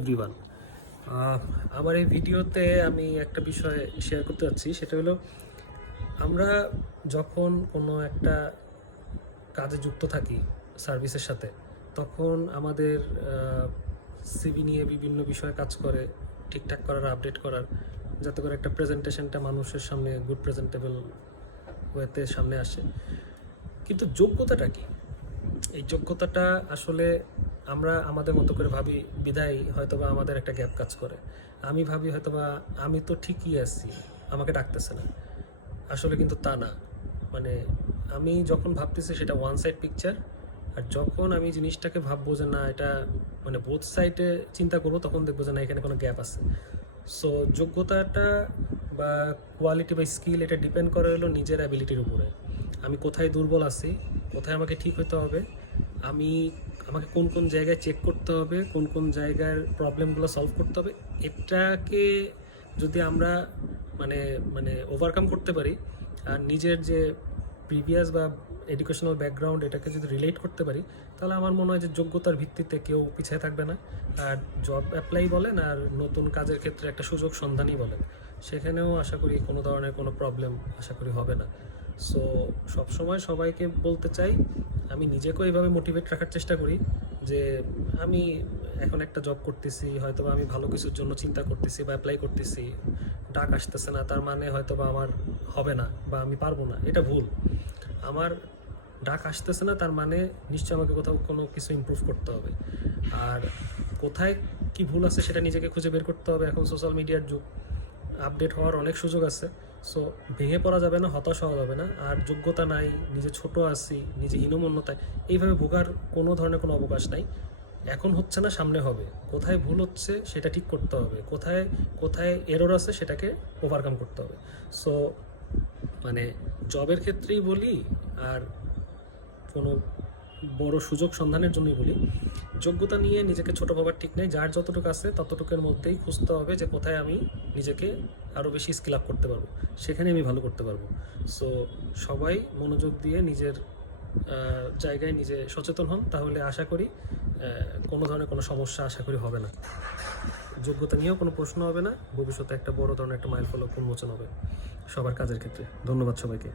Everyone, আমার এই ভিডিওতে আমি একটা বিষয় শেয়ার করতে যাচ্ছি। সেটা হলো, আমরা যখন কোনো একটা কাজে যুক্ত থাকি সার্ভিসের সাথে, তখন আমাদের সিভি নিয়ে বিভিন্ন বিষয়ে কাজ করে ঠিকঠাক করার, আপডেট করার, যাতে করে একটা প্রেজেন্টেশনটা মানুষের সামনে গুড প্রেজেন্টেবল ওয়েতে সামনে আসে। কিন্তু যোগ্যতাটা কি? এই যোগ্যতাটা আসলে আমরা আমাদের মতো করে ভাবি, বিধায় হয়তোবা আমাদের একটা গ্যাপ কাজ করে। আমি ভাবি হয়তোবা আমি তো ঠিকই আছি, আমাকে ডাকতেছে না। আসলে কিন্তু তা না। মানে আমি যখন ভাবতেছি সেটা ওয়ান সাইড পিকচার, আর যখন আমি জিনিসটাকে ভাববো যে না, এটা মানে বোথ সাইডে চিন্তা করবো, তখন দেখবো যে না, এখানে কোনো গ্যাপ আছে। সো যোগ্যতাটা বা কোয়ালিটি বা স্কিল, এটা ডিপেন্ড করে হলো নিজের অ্যাবিলিটির উপরে। আমি কোথায় দুর্বল আছি, কোথায় আমাকে ঠিক হতে হবে, আমি আমাকে কোন কোন জায়গায় চেক করতে হবে, কোন কোন জায়গার প্রবলেমগুলো সলভ করতে হবে, এটাকে যদি আমরা মানে মানে ওভারকাম করতে পারি, আর নিজের যে প্রিভিয়াস বা এডুকেশনাল ব্যাকগ্রাউন্ড, এটাকে যদি রিলেট করতে পারি, তাহলে আমার মনে হয় যে যোগ্যতার ভিত্তিতে কেউ পিছিয়ে থাকবে না। আর জব অ্যাপ্লাই বলেন আর নতুন কাজের ক্ষেত্রে একটা সুযোগ সন্ধানই বলেন, সেখানেও আশা করি কোনো ধরনের কোনো প্রবলেম আশা করি হবে না। সো সবসময় সবাইকে বলতে চাই, আমি নিজেকেও এইভাবে মোটিভেট রাখার চেষ্টা করি যে আমি এখন একটা জব করতেছি, হয়তো আমি ভালো কিছুর জন্য চিন্তা করতেছি বা অ্যাপ্লাই করতেছি, ডাক আসতেছে না, তার মানে হয়তো বা আমার হবে না বা আমি পারবো না। এটা ভুল। আমার ডাক আসতেছে না তার মানে নিশ্চয় আমাকে কোথাও কোনো কিছু ইমপ্রুভ করতে হবে। আর কোথায় কি ভুল আছে সেটা নিজেকে খুঁজে বের করতে হবে। এখন সোশ্যাল মিডিয়ার যুগ, আপডেট হওয়ার অনেক সুযোগ আছে। সো ভেঙে পড়া যাবে না, হতাশ হওয়া যাবে না। আর যোগ্যতা নাই, নিজে ছোট আছি, নিজে হীনমন্যতায়, এইভাবে ভোগার কোনো ধরনের কোনো অবকাশ নাই। এখন হচ্ছে না, সামনে হবে। কোথায় ভুল হচ্ছে সেটা ঠিক করতে হবে, কোথায় কোথায় এরর আছে সেটাকে ওভারকাম করতে হবে। সো মানে জবের ক্ষেত্রেই বলি, আর কোনো বড় সুযোগ সন্ধানের জন্যই বলি, যোগ্যতা নিয়ে নিজেকে ছোট ভাবার ঠিক নেই। যার যতটুকু আছে ততটুকুর মধ্যেই খুঁজতে হবে যে কোথায় আমি নিজেকে আরও বেশি স্কিল আপ করতে পারবো, সেখানে আমি ভালো করতে পারবো। সো সবাই মনোযোগ দিয়ে নিজের জায়গায় নিজে সচেতন হন, তাহলে আশা করি কোনো ধরনের কোনো সমস্যা আশা করি হবে না। যোগ্যতা নিয়েও কোনো প্রশ্ন হবে না। ভবিষ্যতে একটা বড় ধরনের একটা মাইলফলক উন্মোচন হবে সবার কাজের ক্ষেত্রে। ধন্যবাদ সবাইকে।